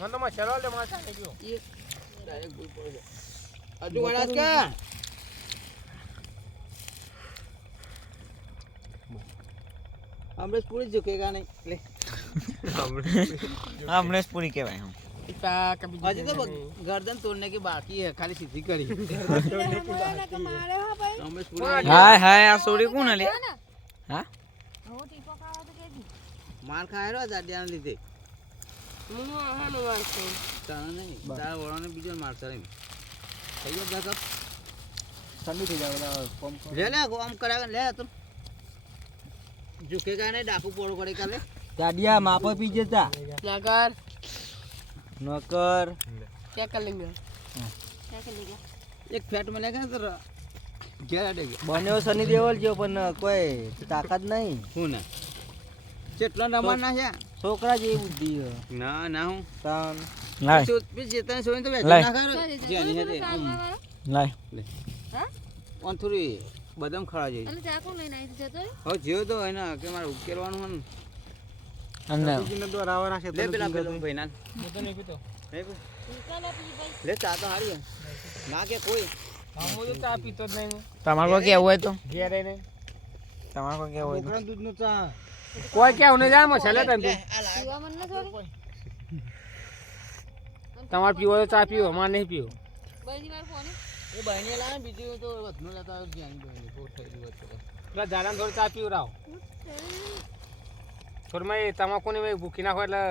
મને તો મસાલો લે માં ચાલે ગયો એ ડાયરેક્ટ ભૂલ પડે હજુ વળાત કે અમરેશ પૂરી ઝુકેગા નહીં લે અમરેશ પૂરી કહેવાય હમ તા કભી હજી તો गर्दन तोड़ने की बाकी है खाली सीधी करी अमरेश पूरी હાય હાય આ સોડી કોણ લે હા मार खाए रो दादिया ने લીધે તારા નહીં તારા વળાને બીજો મારશે નહીં થઈ ગયો દાદા ઠંડી થઈ જાય કોમ લે લે કોમ કરાવે લે તું ઝુકેગા નહીં ડાકુ પોળો કરે કાલે ગાડિયા માપો પી જતા नगर નકર क्या कर लेंगे એક ફેટ માં લેગા તો ઘેર આડે બન્યો સની દેવલ જો પણ કોઈ તાકાત નહીં હું ને કેટલા નંબર ના છે છોકરા જેવી બુદ્ધિ છે ના ના હું તાન લાય પછી જેતને સોઈને તો વેચી લાય. ના ખારો જેની હે તે લાય ઓન થોડી બદામ ખળા જઈ હવે જીવ તો હોય ને કે મારે ઉકેલવાનું હન અને कितने दो रावण आसे લે પેલા પેલા ભાઈ ના मैं तो नहीं पीतो લે ચા તો હારી હે. ના કે કોઈ हम तो चा पीतो ज नहीं તમારે કોઈ કેવું હોય તો घेर है नहीं તમારે કોઈ કેવું હોય તો उकरण दूध नो चा कोई क्या होने जा मसाले तन લે આ લાવ તમાર પીવો તો ચા પીવો માર નહીં પીવો એ બહેને લાવે બીજું તો વધનું લેતા આવે જ્યાં બહેને તો થયેલું હતું એટલે જાડા થોડી ચા પીવરાવો થોડી મેં તમાકુ ની ભૂખી નાખો એટલે